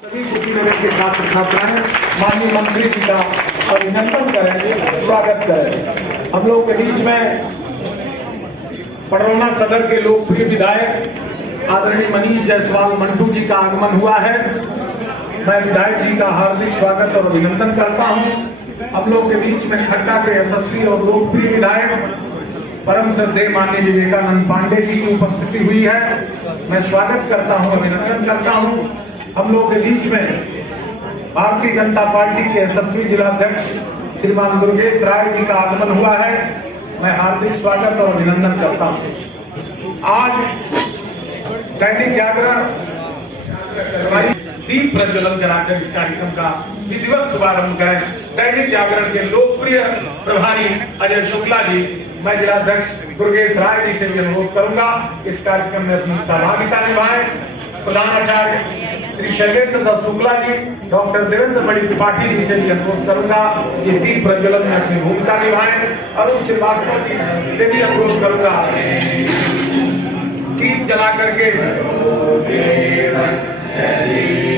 सभी कुशीनगर के छात्र छात्राएं माननीय मंत्री जी का अभिनंदन करेंगे, स्वागत करेंगे। हम लोग के बीच में पडरौना सदर के लोकप्रिय विधायक आदरणीय मनीष जायसवाल मंटू जी का आगमन हुआ है। मैं विधायक जी का हार्दिक स्वागत और अभिनंदन करता हूं। हम लोग के बीच में खट्टा के यशस्वी और लोकप्रिय विधायक परम श्रद्धेय माननीय विवेकानंद पांडे जी की उपस्थिति हुई है। मैं स्वागत करता हूं, अभिनंदन करता हूं। हम लोग के बीच में भारतीय जनता पार्टी के यशस्वी जिलाध्यक्ष श्रीमान दुर्गेश राय जी का आगमन हुआ है। मैं हार्दिक स्वागत और अभिनंदन करता हूं। आज दैनिक जागरण दीप प्रज्वलन कराकर इस कार्यक्रम का विधिवत शुभारंभ करें। दैनिक जागरण के लोकप्रिय प्रभारी अजय शुक्ला जी, मैं जिलाध्यक्ष दुर्गेश राय जी से भी अनुरोध करूंगा इस कार्यक्रम में अपनी सहभागिता निभाएं। प्रधानाचार्य श्री शैलेंद्र दत्त शुक्ला जी, डॉक्टर देवेंद्र बड़ी त्रिपाठी जी से भी अनुरोध करूंगा ये दीप प्रज्वलन में अपनी भूमिका निभाएं। अरुण श्रीवास्तव जी से भी अनुरोध करूंगा दीप जला करके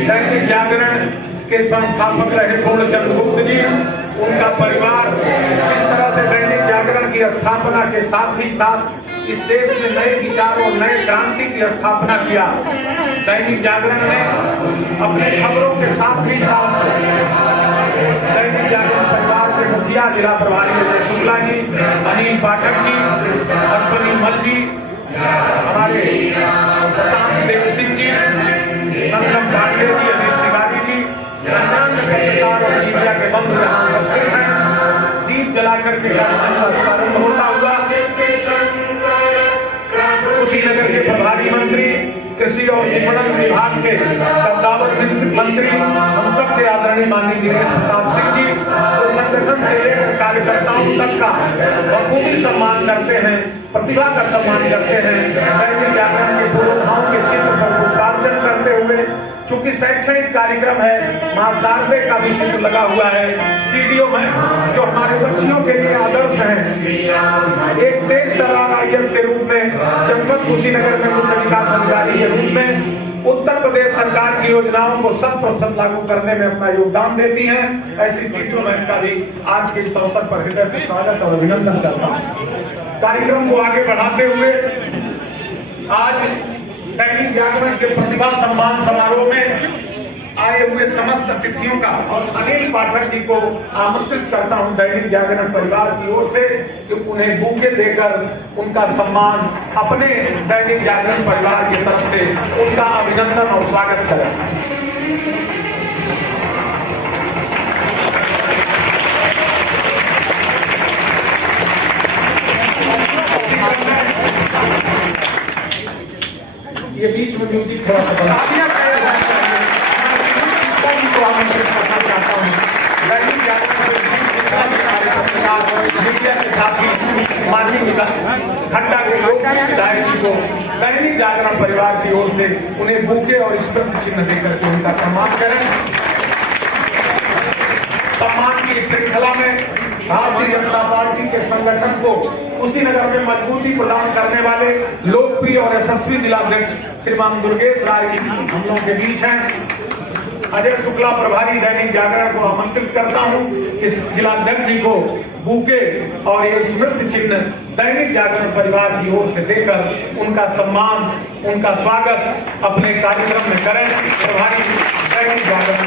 दैनिक जागरण के संस्थापक रहे पूर्णचंद्र गुप्त जी, उनका परिवार जिस तरह से दैनिक जागरण की स्थापना के साथ ही साथ इस देश में नए विचार और नए क्रांति की स्थापना किया। दैनिक जागरण ने अपने खबरों के साथ ही साथ दैनिक जागरण परिवार के मुखिया जिला प्रभारी अजय शुक्ला जी, अनिल पाठक जी, अश्वनी मल जी, हमारे प्रशांत देव सिंह जी, संगम पांडे जी, अनिल तिवारी जी, पत्रकार और मीडिया के बंधु यहाँ उपस्थित हैं। दीप जला करके कार्यक्रम का शुभारंभ होता हुआ कुशीनगर के प्रभारी मंत्री कृषि और विपणन विभाग के तत्कालीन मंत्री हम सब के आदरणीय माननीय दिनेश प्रताप सिंह जी, जो संगठन से लेकर कार्यकर्ताओं तक का बखूबी सम्मान करते हैं, प्रतिभा का सम्मान करते हैं। दैनिक जागरण के पूर्वधाओं के चित्र पर पुष्पार्चन करते हुए, चूंकि शैक्षणिक कार्यक्रम है, मां शारदे का भी चित्र लगा हुआ है सीडीओ में, जो हमारे बच्चियों के लिए आदर्श हैं। एक तेज तर्रार आईएएस के रूप में, जनपद कुशीनगर में मुख्य विकास अधिकारी के रूप में उत्तर प्रदेश सरकार की योजनाओं को 100% लागू करने में अपना योगदान देती हैं। ऐसी सीडीओ में का भी आज के इस अवसर पर हृदय से स्वागत और अभिनंदन करता हूँ। कार्यक्रम को आगे बढ़ाते हुए आज दैनिक जागरण के प्रतिभा सम्मान समारोह में आए हुए समस्त अतिथियों का और अनिल पाठक जी को आमंत्रित करता हूं दैनिक जागरण परिवार की ओर से कि उन्हें बुके देकर उनका सम्मान अपने दैनिक जागरण परिवार की तरफ से उनका अभिनंदन और स्वागत करें। ये बीच में म्यूजिक थोड़ा सा बना मीडिया के साथ ही माननीय खट्टा के विधायक जी को दैनिक जागरण परिवार की ओर से उन्हें बुके और स्मृति चिन्ह देकर के उनका सम्मान करें। सम्मान की श्रृंखला में भारतीय जनता पार्टी के संगठन को कुशीनगर में मजबूती प्रदान करने वाले लोकप्रिय और यशस्वी जिलाध्यक्ष श्रीमान दुर्गेश राय जी हम लोग के बीच हैं। अजय शुक्ला प्रभारी दैनिक जागरण को आमंत्रित करता हूं इस जिलाध्यक्ष जी को बुके और ये स्मृति चिन्ह दैनिक जागरण परिवार की ओर से देकर उनका सम्मान, उनका स्वागत अपने कार्यक्रम में करें। प्रभारी दैनिक जागरण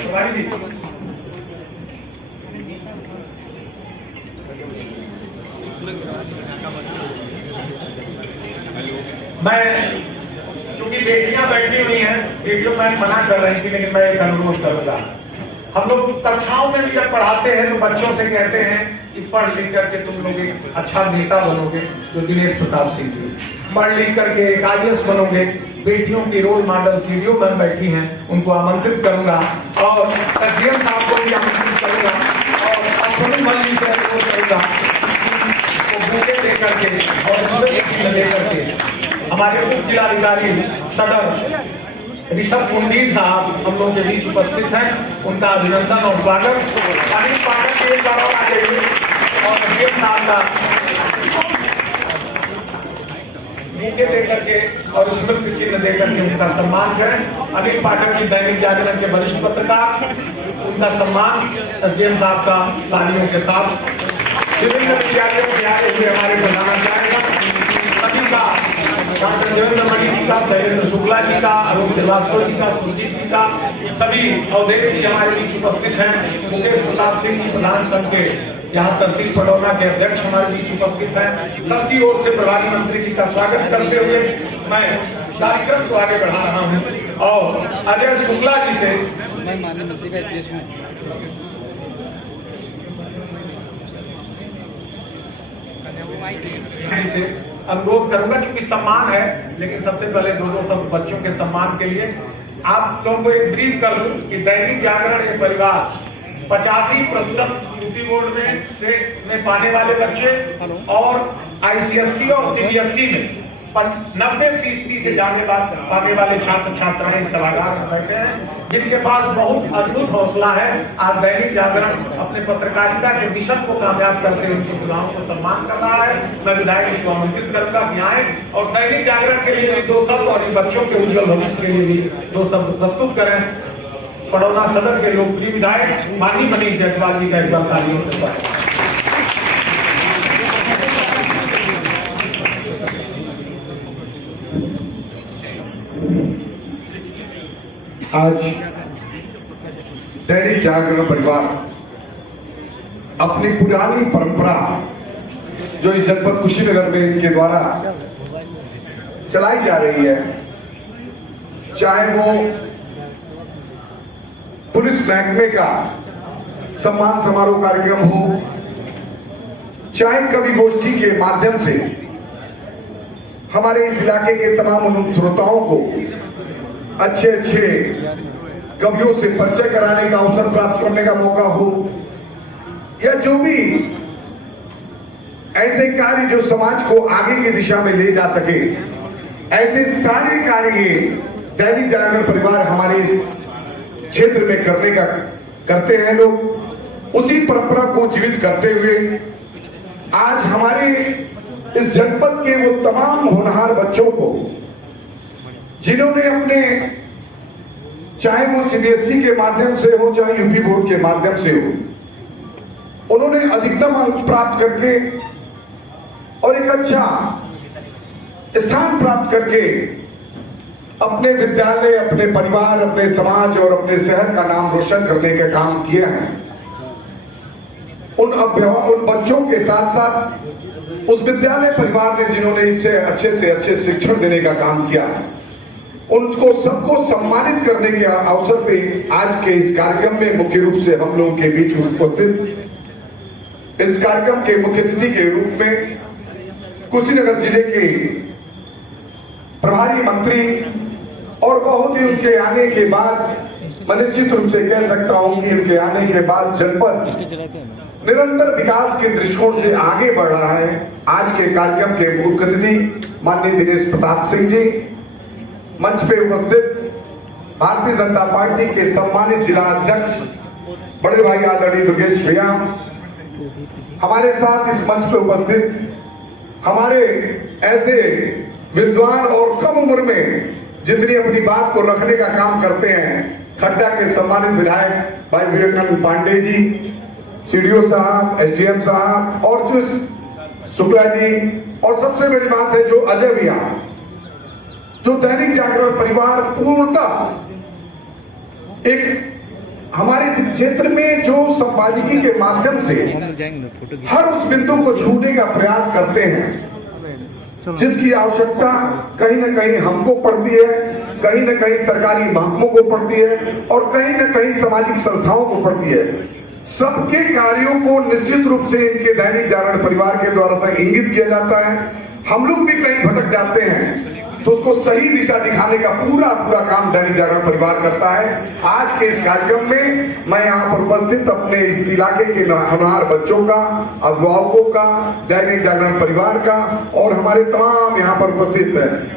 प्रभारी जी, मैं चूंकि बेटियां बैठी हुई हैं, सीडीओ मैम मना कर रही थी, लेकिन मैं एक अनुरोध करूंगा। हम लोग कक्षाओं में भी जब पढ़ाते हैं तो बच्चों से कहते हैं कि पढ़ लिख करके तुम लोग एक अच्छा नेता बनोगे, जो दिनेश प्रताप सिंह जी, पढ़ लिख करके एक आईएएस बनोगे। बेटियों की रोल मॉडल सीडीओ मैम बैठी हैं, उनको आमंत्रित करूंगा और एसडीएम साहब को भी आमंत्रित करूंगा और अश्वनी मल जी से अनुरोध करूंगा तो बुके दे करके और स्मृति दे करके हमारे उप जिलाधिकारी सदर ऋषभ कुंडीर साहब हम लोग के बीच उपस्थित हैं, उनका अभिनंदन और स्वागत। अनिल पाठक के द्वारा आगे और साहब का बुके देकर के और स्मृति चिन्ह देकर के उनका सम्मान करें। अनिल पाठक जी दैनिक जागरण के वरिष्ठ पत्रकार, उनका सम्मान एसडीएम साहब का तालियों के साथ। विभिन्न विद्यालयों से आए हुए हमारे प्रधानाचार्य सभी का, डॉक्टर देवेंद्र मणि जी का, शैलेंद्र शुक्ला जी का, अरुण श्रीवास्तव जी का, सुरजीत जी का, सभी अवधेश जी हमारे बीच उपस्थित हैं। मुकेश प्रताप सिंह जी प्रधान संघ के यहाँ तहसील पडौना के अध्यक्ष हमारे बीच उपस्थित हैं। सबकी ओर से प्रभारी मंत्री जी का स्वागत करते हुए मैं कार्यक्रम को आगे बढ़ा रहा हूँ और अजय शुक्ला जी से अनुरोध करूंगा, चूंकि सम्मान है, लेकिन सबसे पहले दो सब बच्चों के सम्मान के लिए आप लोगों को एक ब्रीफ कर दूं कि दैनिक जागरण एक परिवार 85% यूपी बोर्ड में पाने वाले बच्चे और आईसीएसई और सीबीएसई में 90% से पाने वाले छात्र छात्राएं सलाहकार बैठे हैं, जिनके पास बहुत अद्भुत हौसला है। आज दैनिक जागरण अपने पत्रकारिता के मिशन को कामयाब करते हुए उनकी युवाओं को सम्मान कर रहा है। मैं विधायक जी को आमंत्रित करूंगा कि आए और दैनिक जागरण के लिए भी दो शब्द और इन बच्चों के उज्जवल भविष्य के लिए भी दो शब्द प्रस्तुत करें। पडौना सदर के लोकप्रिय विधायक माननीय मनीष जायसवाल जी का एक बार तालियों से स्वागत। आज दैनिक जागरण परिवार अपनी पुरानी परंपरा जो इस जनपद कुशीनगर में इनके द्वारा चलाई जा रही है, चाहे वो पुलिस महकमे का सम्मान समारोह कार्यक्रम हो, चाहे कवि गोष्ठी के माध्यम से हमारे इस इलाके के तमाम श्रोताओं को अच्छे अच्छे कवियों से परिचय कराने का अवसर प्राप्त करने का मौका हो, या जो भी ऐसे कार्य जो समाज को आगे की दिशा में ले जा सके, ऐसे सारे कार्य दैनिक जागरण परिवार हमारे इस क्षेत्र में करते हैं। लोग उसी परंपरा को जीवित करते हुए आज हमारे इस जनपद के वो तमाम होनहार बच्चों को, जिन्होंने अपने, चाहे वो सीबीएसई के माध्यम से हो चाहे यूपी बोर्ड के माध्यम से हो, उन्होंने अधिकतम अंक प्राप्त करके और एक अच्छा स्थान प्राप्त करके अपने विद्यालय, अपने परिवार, अपने समाज और अपने शहर का नाम रोशन करने का काम किया है। उन बच्चों के साथ साथ उस विद्यालय परिवार ने जिन्होंने इससे अच्छे शिक्षण देने का काम किया, उनको सबको सम्मानित करने के अवसर पे आज के इस कार्यक्रम में मुख्य रूप से हम लोगों के बीच उपस्थित इस कार्यक्रम के मुख्य अतिथि के रूप में कुशीनगर जिले के प्रभारी मंत्री और बहुत ही उनके आने के बाद मैं निश्चित रूप से कह सकता हूं कि उनके आने के बाद जनपद निरंतर विकास के दृष्टिकोण से आगे बढ़ रहा है। आज के कार्यक्रम के मुख्य अतिथि माननीय दिनेश प्रताप सिंह जी, मंच पे उपस्थित भारतीय जनता पार्टी के सम्मानित जिला अध्यक्ष बड़े भाई आदरणीय दुर्गेश भैया, हमारे साथ इस मंच पे उपस्थित हमारे ऐसे विद्वान और कम उम्र में जितनी अपनी बात को रखने का काम करते हैं, खड्डा के सम्मानित विधायक भाई विवेकानंद पांडे जी, सीडीओ साहब, एसडीएम साहब और जो शुक्ला जी, और सबसे बड़ी बात है जो अजय भैया, जो दैनिक जागरण परिवार पूर्णतः एक हमारे क्षेत्र में जो संपादकीय के माध्यम से हर उस बिंदु को छूने का प्रयास करते हैं जिसकी आवश्यकता कहीं न कहीं हमको पड़ती है, कहीं न कहीं सरकारी महकमों को पड़ती है और कहीं न कहीं सामाजिक संस्थाओं को पड़ती है। सबके कार्यों को निश्चित रूप से इनके दैनिक जागरण परिवार के द्वारा से इंगित किया जाता है। हम लोग भी कहीं भटक जाते हैं तो उसको सही दिशा दिखाने का पूरा काम दैनिक जागरण परिवार करता है। आज के इस कार्यक्रम में मैं यहाँ पर उपस्थित अपने इस इलाके के होनहार बच्चों का, अभिभावकों का, दैनिक जागरण परिवार का और हमारे तमाम यहाँ पर उपस्थित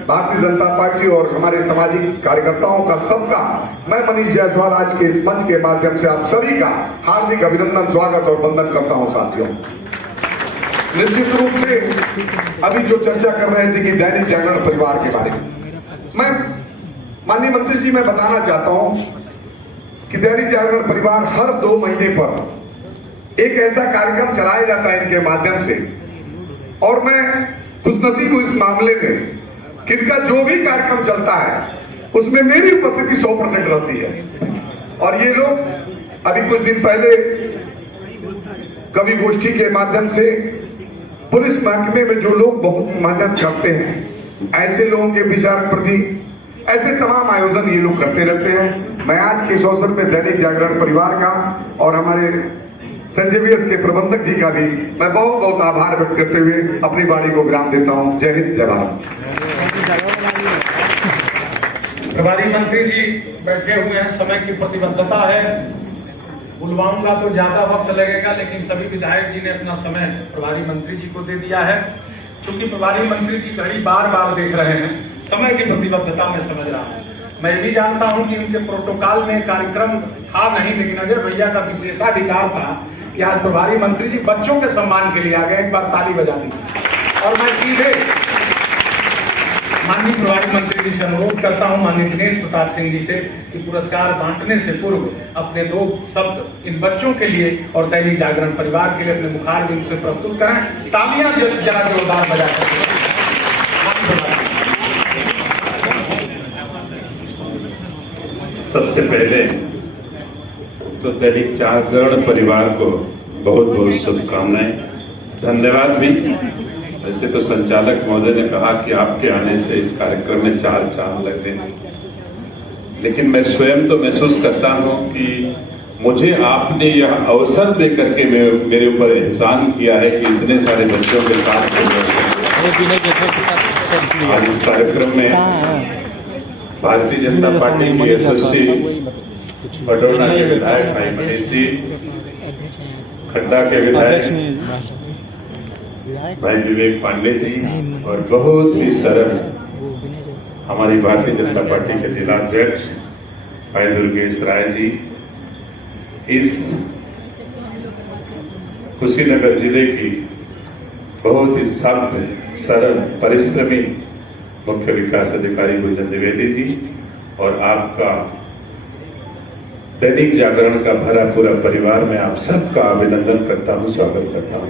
भारतीय जनता पार्टी और हमारे सामाजिक कार्यकर्ताओं का, सबका मैं मनीष जायसवाल आज के इस मंच के माध्यम से आप सभी का हार्दिक अभिनंदन, स्वागत और वंदन करता हूँ। साथियों, निश्चित रूप से अभी जो चर्चा कर रहे थे कि दैनिक जागरण परिवार के बारे में, मैं माननीय मंत्री जी मैं बताना चाहता हूं कि दैनिक जागरण परिवार हर 2 महीने पर एक ऐसा कार्यक्रम चलाया जाता है इनके माध्यम से, और मैं खुशनसीब हूं इस मामले में कि इनका जो भी कार्यक्रम चलता है उसमें मेरी उपस्थिति 100% रहती है। और ये लोग अभी कुछ दिन पहले कवि गोष्ठी के माध्यम से पुलिस महकमे में जो लोग बहुत मेहनत करते हैं, ऐसे लोगों के विचार प्रति ऐसे तमाम आयोजन ये लोग करते रहते हैं। मैं आज के इस अवसर पे दैनिक जागरण परिवार का और हमारे संजीवियस के प्रबंधक जी का भी मैं बहुत बहुत आभार व्यक्त करते हुए अपनी वाणी को विराम देता हूं। जय हिंद, जय भारत। प्रभारी मंत्री जी बैठे हुए हैं, समय की प्रतिबद्धता है, बुलवाऊंगा तो ज्यादा वक्त लगेगा, लेकिन सभी विधायक जी ने अपना समय प्रभारी मंत्री जी को दे दिया है। चूंकि प्रभारी मंत्री जी घड़ी बार बार देख रहे हैं, समय की प्रतिबद्धता में समझ रहा हूं। मैं भी जानता हूं कि उनके प्रोटोकॉल में कार्यक्रम था नहीं, लेकिन अजय भैया का विशेषाधिकार था कि आज प्रभारी मंत्री जी बच्चों के सम्मान के लिए आ गए। एक बार ताली बजा दी। और मैं सीधे माननीय प्रभारी मंत्री जी से अनुरोध करता हूं, माननीय दिनेश प्रताप सिंह जी से, कि पुरस्कार बांटने से पूर्व अपने 2 शब्द इन बच्चों के लिए और दैनिक जागरण परिवार के लिए अपने मुखार बिंदु से प्रस्तुत करें। तालियां जरा जोरदार बजा सकते। सबसे पहले तो दैनिक जागरण परिवार को बहुत बहुत शुभकामनाएं, धन्यवाद भी। वैसे तो संचालक महोदय ने कहा कि आपके आने से इस कार्यक्रम में 4 चांद लग गए, लेकिन मैं स्वयं तो महसूस करता हूं कि मुझे आपने यह अवसर दे करके मेरे ऊपर एहसान किया है कि इतने सारे बच्चों के साथ आज इस कार्यक्रम में भारतीय जनता पार्टी की यशस्वी बडोना के विधायक भाई मनीष जी, खड्डा के विधायक भाई विवेक पांडे जी और बहुत ही सरल हमारी भारतीय जनता पार्टी के जिला अध्यक्ष भाई दुर्गेश राय जी, इस कुशीनगर जिले की बहुत ही सभ्य, सरल, परिश्रमी मुख्य विकास अधिकारी गुंजन द्विवेदी जी और आपका दैनिक जागरण का भरा पूरा परिवार, मैं आप सबका अभिनंदन करता हूं, स्वागत करता हूं।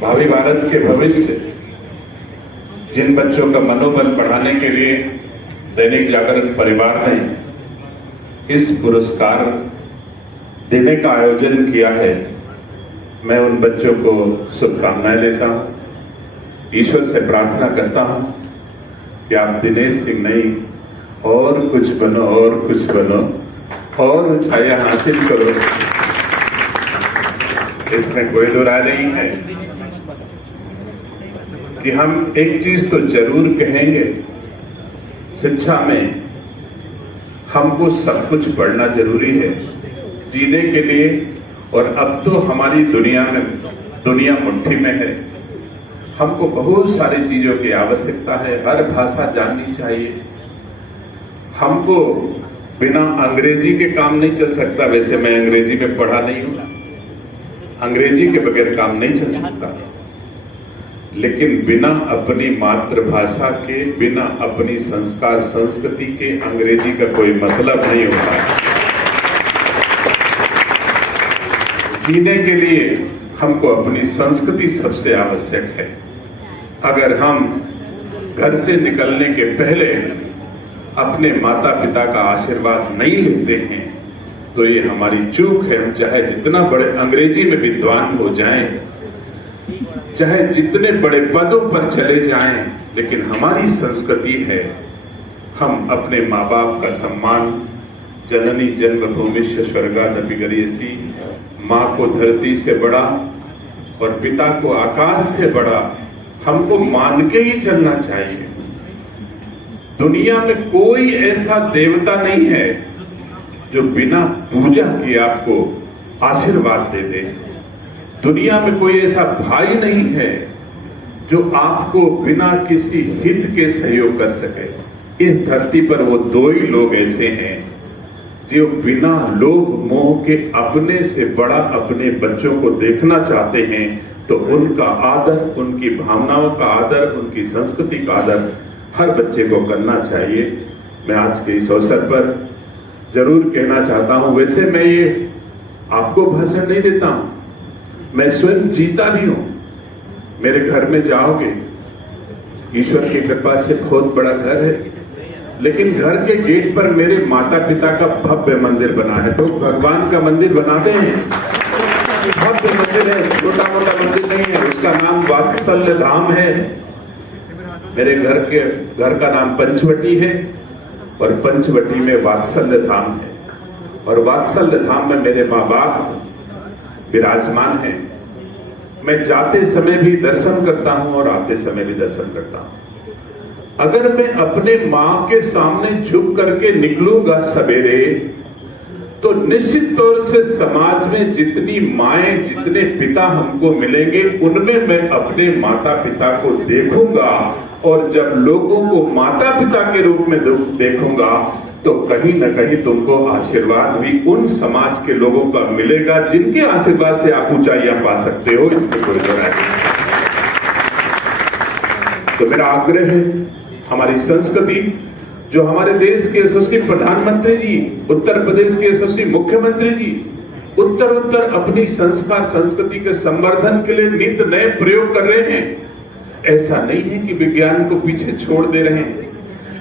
भावी भारत के भविष्य, जिन बच्चों का मनोबल बढ़ाने के लिए दैनिक जागरण परिवार ने इस पुरस्कार देने का आयोजन किया है, मैं उन बच्चों को शुभकामनाएं देता हूं। ईश्वर से प्रार्थना करता हूं कि आप दिनेश सिंह नहीं और कुछ बनो, और कुछ बनो, और ऊंचाइयां हासिल करो, इसमें कोई दो राय नहीं है। कि हम एक चीज तो जरूर कहेंगे, शिक्षा में हमको सब कुछ पढ़ना जरूरी है जीने के लिए। और अब तो हमारी दुनिया मुट्ठी में है, हमको बहुत सारी चीजों की आवश्यकता है, हर भाषा जाननी चाहिए। हमको बिना अंग्रेजी के काम नहीं चल सकता। वैसे मैं अंग्रेजी में पढ़ा नहीं हूं, अंग्रेजी के बगैर काम नहीं चल सकता, लेकिन बिना अपनी मातृभाषा के, बिना अपनी संस्कार संस्कृति के अंग्रेजी का कोई मतलब नहीं होता। जीने के लिए हमको अपनी संस्कृति सबसे आवश्यक है। अगर हम घर से निकलने के पहले अपने माता पिता का आशीर्वाद नहीं लेते हैं तो ये हमारी चूक है। हम चाहे जितना बड़े अंग्रेजी में विद्वान हो जाएं, चाहे जितने बड़े पदों पर चले जाएं, लेकिन हमारी संस्कृति है हम अपने माँ बाप का सम्मान, जननी जन्मभूमि स्वर्गादपि गरीयसी, माँ को धरती से बड़ा और पिता को आकाश से बड़ा हमको मान के ही चलना चाहिए। दुनिया में कोई ऐसा देवता नहीं है जो बिना पूजा किए आपको आशीर्वाद दे दे। दुनिया में कोई ऐसा भाई नहीं है जो आपको बिना किसी हित के सहयोग कर सके। इस धरती पर वो 2 ही लोग ऐसे हैं जो बिना लोभ मोह के अपने से बड़ा अपने बच्चों को देखना चाहते हैं, तो उनका आदर, उनकी भावनाओं का आदर, उनकी संस्कृति का आदर हर बच्चे को करना चाहिए। मैं आज के इस अवसर पर जरूर कहना चाहता हूं, वैसे मैं ये आपको भाषण नहीं देता हूं, मैं स्वयं जीता भी हूं। मेरे घर में जाओगे, ईश्वर की कृपा से बहुत बड़ा घर है, लेकिन घर के गेट पर मेरे माता पिता का भव्य मंदिर बना है। तो भगवान का मंदिर बनाते हैं, भव्य मंदिर है, छोटा मोटा मंदिर नहीं है। उसका नाम वात्सल्य धाम है। मेरे घर का नाम पंचवटी है और पंचवटी में वात्सल्य धाम है, और वात्सल्य धाम में मेरे माँ बाप विराजमान हैं। मैं जाते समय भी दर्शन करता हूं और आते समय भी दर्शन करता हूं। अगर मैं अपने मां के सामने झुक करके निकलूंगा सवेरे, तो निश्चित तौर से समाज में जितनी माएं, जितने पिता हमको मिलेंगे, उनमें मैं अपने माता पिता को देखूंगा। और जब लोगों को माता पिता के रूप में देखूंगा, तो कहीं ना कहीं तुमको आशीर्वाद भी उन समाज के लोगों का मिलेगा जिनके आशीर्वाद से आप ऊंचाइयां पा सकते हो, इसमें कोई दो राय नहीं। तो मेरा आग्रह है, हमारी संस्कृति, जो हमारे देश के यशस्वी प्रधानमंत्री जी, उत्तर प्रदेश के यशस्वी मुख्यमंत्री जी उत्तर अपनी संस्कार संस्कृति के संवर्धन के लिए नित नए प्रयोग कर रहे हैं। ऐसा नहीं है कि विज्ञान को पीछे छोड़ दे रहे हैं,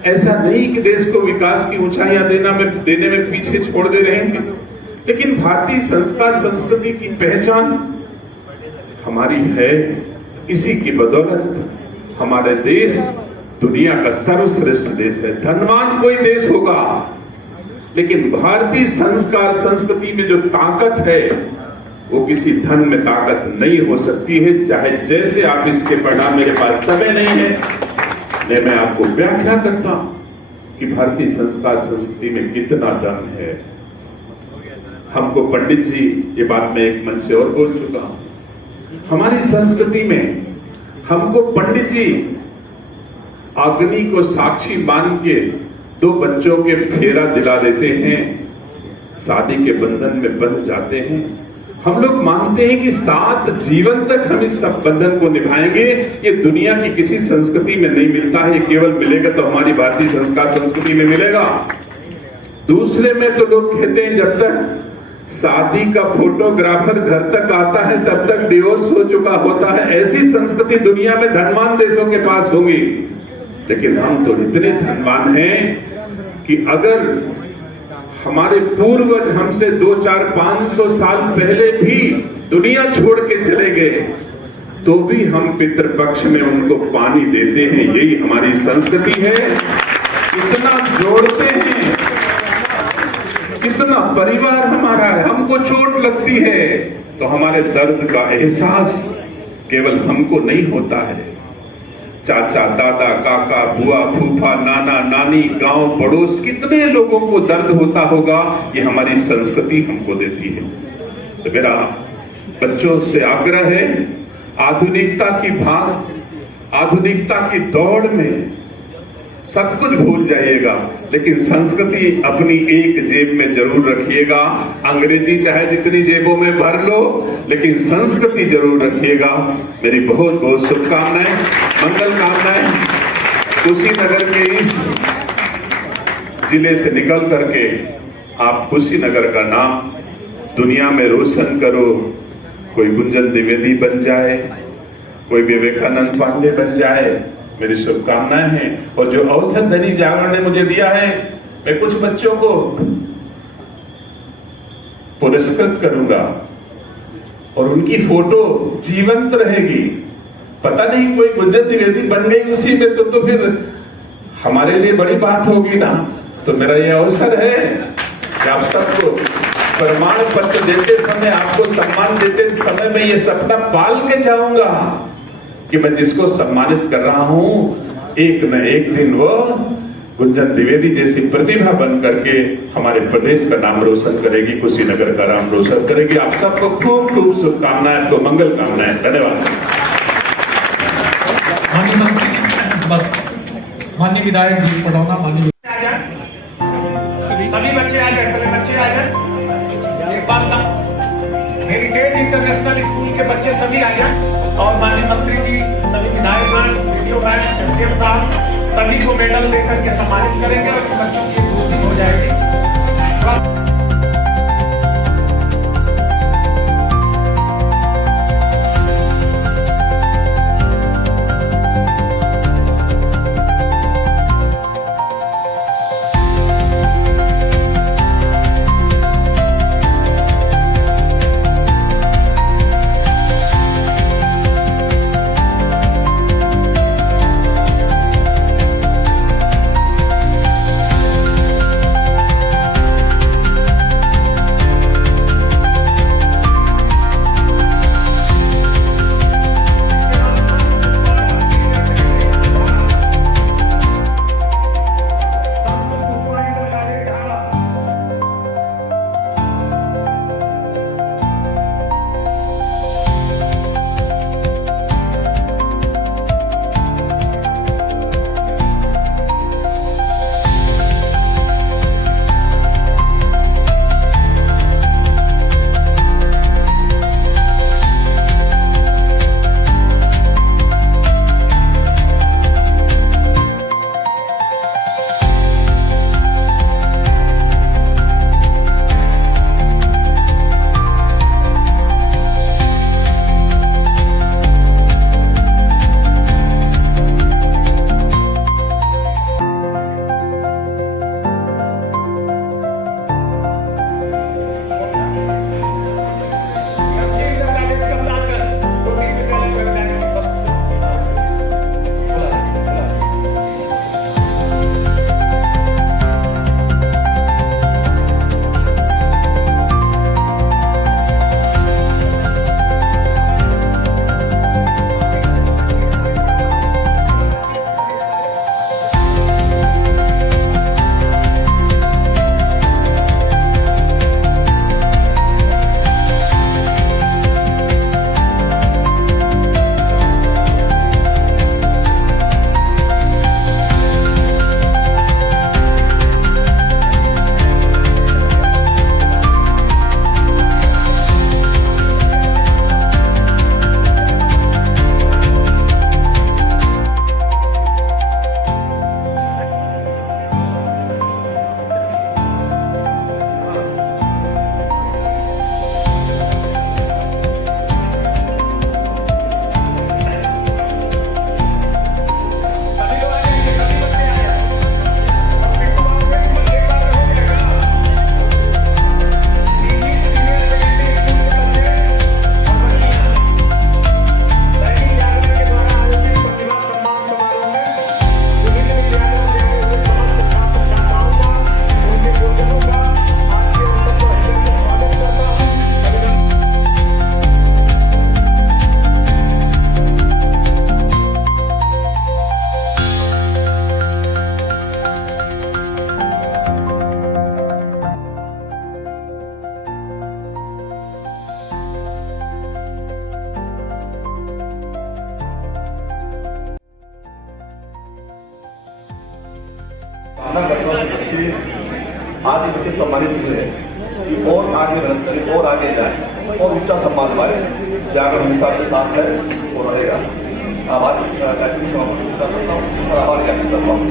ऐसा नहीं कि देश को विकास की ऊंचाइयां देने में पीछे छोड़ दे रहे हैं, लेकिन भारतीय संस्कार संस्कृति की पहचान हमारी है। इसी की बदौलत हमारे देश दुनिया का सर्वश्रेष्ठ देश है। धनवान कोई देश होगा, लेकिन भारतीय संस्कार संस्कृति में जो ताकत है, वो किसी धन में ताकत नहीं हो सकती है, चाहे जैसे आप इसके परिणाम, मेरे पास समय नहीं है, मैं आपको व्याख्या करता हूं कि भारतीय संस्कार संस्कृति में कितना दम है। हमको पंडित जी, ये बात मैं एक मंच से और बोल चुका हूं, हमारी संस्कृति में हमको पंडित जी अग्नि को साक्षी मान के 2 बच्चों के फेरा दिला देते हैं, शादी के बंधन में बंध जाते हैं। हम लोग मानते हैं कि 7 जीवन तक हम इस सब बंधन को निभाएंगे। ये दुनिया की किसी संस्कृति में नहीं मिलता है, ये केवल मिलेगा तो हमारी भारतीय संस्कार संस्कृति में मिलेगा। दूसरे में तो लोग कहते हैं जब तक शादी का फोटोग्राफर घर तक आता है तब तक डिवोर्स हो चुका होता है। ऐसी संस्कृति दुनिया में धनवान देशों के पास होगी, लेकिन हम तो इतने धनवान हैं कि अगर हमारे पूर्वज हमसे 200-400-500 साल पहले भी दुनिया छोड़ के चले गए, तो भी हम पितृपक्ष में उनको पानी देते हैं। यही हमारी संस्कृति है। कितना जोड़ते हैं, कितना परिवार हमारा है। हमको चोट लगती है तो हमारे दर्द का एहसास केवल हमको नहीं होता है, चाचा, दादा, काका, बुआ, फूफा, नाना, नानी, गांव, पड़ोस, कितने लोगों को दर्द होता होगा, ये हमारी संस्कृति हमको देती है। तो मेरा बच्चों से आग्रह है, आधुनिकता की भाग, आधुनिकता की दौड़ में सब कुछ भूल जाइएगा, लेकिन संस्कृति अपनी एक जेब में जरूर रखिएगा। अंग्रेजी चाहे जितनी जेबों में भर लो, लेकिन संस्कृति जरूर रखिएगा। मेरी बहुत बहुत शुभकामनाएं, मंगल कामनाएं। कुशीनगर के इस जिले से निकल करके आप कुशीनगर का नाम दुनिया में रोशन करो। कोई गुंजन द्विवेदी बन जाए, कोई विवेकानंद पांडे बन जाए, मेरी शुभकामनाएं हैं। और जो अवसर दैनिक जागरण ने मुझे दिया है, मैं कुछ बच्चों को पुरस्कृत करूंगा और उनकी फोटो जीवंत रहेगी। पता नहीं कोई गुंजन द्विवेदी बन गई उसी में, तो फिर हमारे लिए बड़ी बात होगी ना। तो मेरा ये अवसर है कि आप सबको प्रमाण पत्र देते समय, आपको सम्मान देते समय मैं ये सपना पाल के जाऊंगा कि मैं जिसको सम्मानित कर रहा हूं, एक न एक दिन वो गुंजन द्विवेदी जैसी प्रतिभा बन करके हमारे प्रदेश का नाम रोशन करेगी, कुशीनगर का नाम रोशन करेगी। आप सबको खूब खूब शुभकामनाएं, आपको मंगल कामनाएं। धन्यवाद। माननीय मंत्री, बस माननीय विधायक जी पढ़ाना, माननीय सभी बच्चे आ जाए, पहले बच्चे सभी आइए और माननीय मंत्री जी, सभी विधायकगण, वीडियो मैन, एसडीएम साहब सभी को मेडल देकर के सम्मानित करेंगे और बच्चों की पूर्ति हो जाएगी। भावना करता हूँ कि बच्चे आज इनके सम्मानित हुए हैं कि और आगे बढ़े और आगे जाए और ऊंचा सम्मान पाए। जागर हमेशा के साथ है वो रहेगा। आभार करता हूँ और आभार ज्ञापित करता हूँ।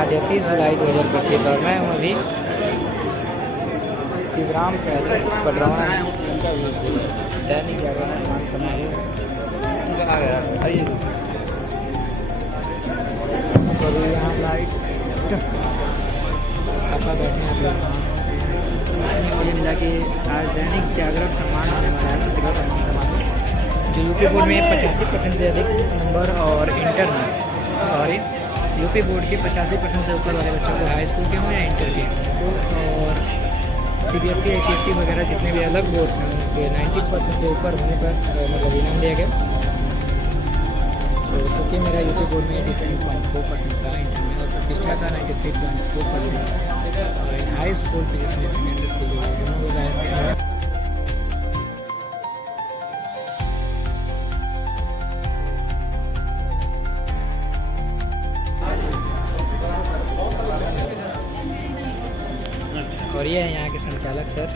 आज 31 जुलाई 2025 और मैं हूँ अभी शिवराम पैलेस पढ़ रहा हूँ। दैनिक जागरण सम्मान समारोह और यहाँ लाइट आपका बैठे हैं लोग। मुझे मिला कि आज दैनिक जागरण सम्मान होने वाला है, प्रतिभा सम्मान समारोह, जो यूपी बोर्ड में 85% से अधिक नंबर और इंटर में यूपी बोर्ड के 85% से ऊपर वाले बच्चों को हाई स्कूल के हों या इंटर के और CBSE ICSE वगैरह जितने भी अलग बोर्ड्स हैं उनके 90% से ऊपर होने पर मतलब इनाम दिया गया। तो क्योंकि मेरा यूपी बोर्ड में 87.4% था, इंटर में और प्रतिष्ठा था 93.4% और हाई स्कूल पे जिसमें सेकेंडरी स्कूल और ये है यहाँ के संचालक सर।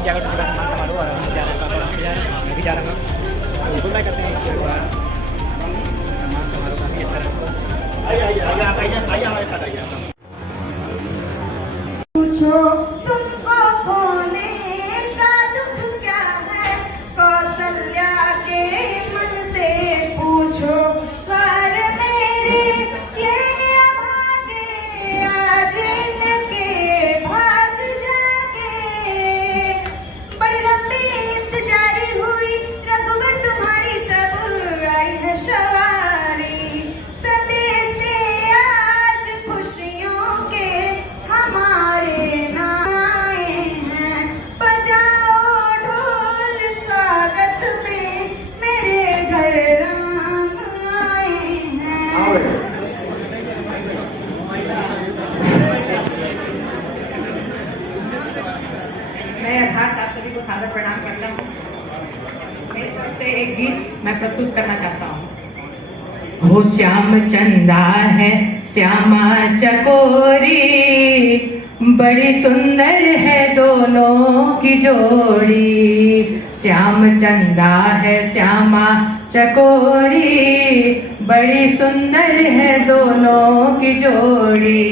दैनिक जागरण पत्रिका सम्मान समारोह और हम जा रहे हैं, मैं भी जा रहा हूँ। तो एंजॉय करते हैं इसके बाद सम्मान समारोह काफ़ी अच्छा रहा। पूछो तुमको खोने का दुख क्या है, कौशल्या के मन से पूछो। स्वर मेरे ये अभागे, आज इनके भाग जागे। बड़ी लंबी इंतजारी हुई रघुवर तुम्हारी, तब आई है सवारी। सदेश से आज खुशियों के हमारे नाम आए हैं। बजाओ ढोल स्वागत में, मेरे घर राम आए हैं। आवे मैं यथार्थ आप सभी को सादर प्रणाम करता हूँ। मेरी तरफ से एक गीत मैं प्रस्तुत करना चाहता हूँ। हो श्याम चंदा है श्यामा चकोरी, बड़ी सुंदर है दोनों की जोड़ी। श्याम चंदा है श्यामा चकोरी, बड़ी सुंदर है दोनों की जोड़ी।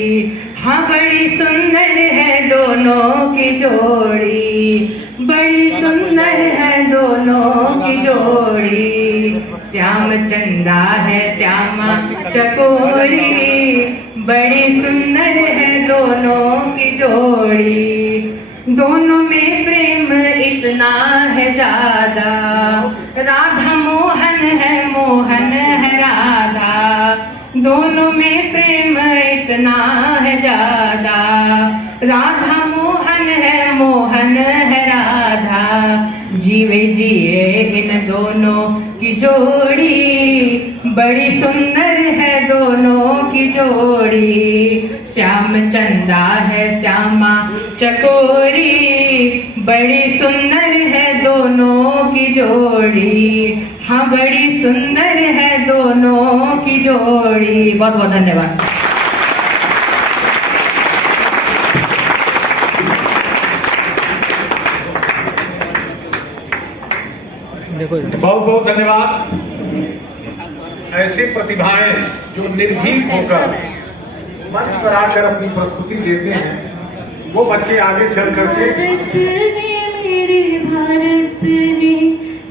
हाँ बड़ी सुंदर है दोनों की जोड़ी, बड़ी सुंदर है दोनों की जोड़ी। श्याम चंदा है श्यामा चकोरी, बड़ी सुंदर है दोनों की जोड़ी। दोनों में प्रेम इतना है ज्यादा, राधा मोहन है, मोहन है राधा। दोनों में प्रेम इतना है ज्यादा, राधा मोहन है, मोहन है राधा। जीवे जिए इन दोनों की जोड़ी, बड़ी सुंदर है दोनों की जोड़ी। श्याम चंदा है श्यामा चकोरी, बड़ी सुंदर है दोनों की जोड़ी। हाँ बड़ी सुंदर है दोनों की जोड़ी। बहुत बहुत धन्यवाद। देखो बहुत बहुत धन्यवाद। ऐसे प्रतिभाएं जो निर्भीक होकर मंच पर आकर अपनी प्रस्तुति देते हैं, वो बच्चे आगे चल करके भारत ने, मेरे भारत ने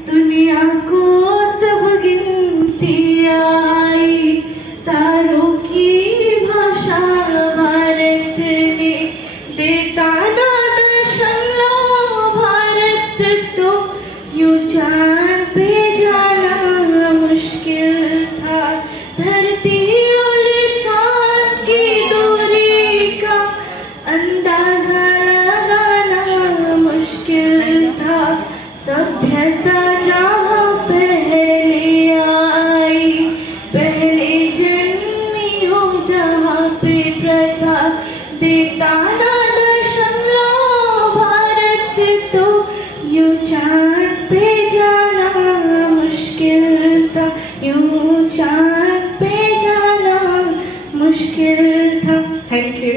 दुनिया को तब गिनती आई। तारों की भाषा भारत ने देता ना दर्शन लो। भारत तो यूं चांद पे जाना मुश्किल था, धरती और चांद की दूरी का अंदाजा लगाना मुश्किल था। सभ्यता जहाँ पहले आई, पहले जन्मी हो जहाँ पे प्रथा देता ना दर्शन लो। भारत तो यूं चांद पे जाना मुश्किल था, यूं चांद पे जाना मुश्किल था। Thank you.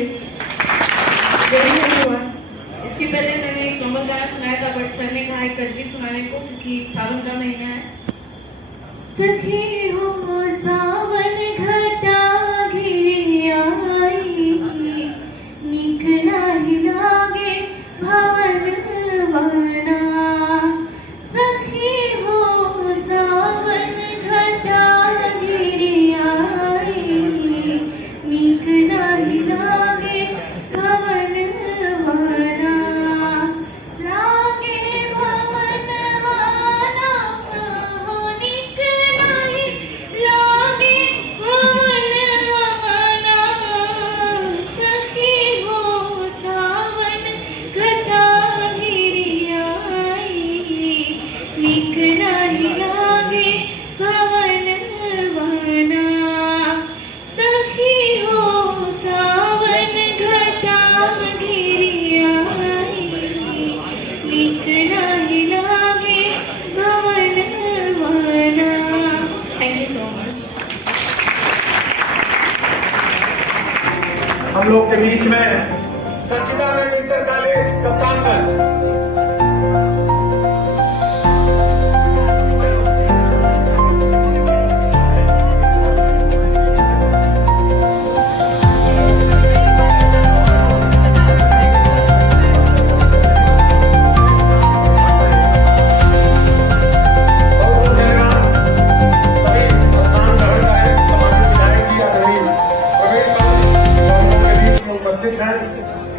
इसके पहले मैंने एक नॉर्मल गाना सुनाया था, बट सर ने कहा एक तजवीज़ सुनाने को क्योंकि सावन का महीना है। सखी हो सावन घटा घिरी आई, नीक नाही लागे भवन वना। सखी हो सावन घटा घिरी आई, नीक नाही लागे भवन वना। लागे भवन वना, हो नीक नाही लागे भवन वना। सखी हो सावन घटा घिरी आई, नीक नाही लागे भवन वना। सखी हो सावन घटा घिरी आई, नीक नाही लागे भवन वना। Thank you so much. हम लोग के बीच में सच्चिदानंद इंटर कॉलेज कप्तानगंज उपस्थित हैं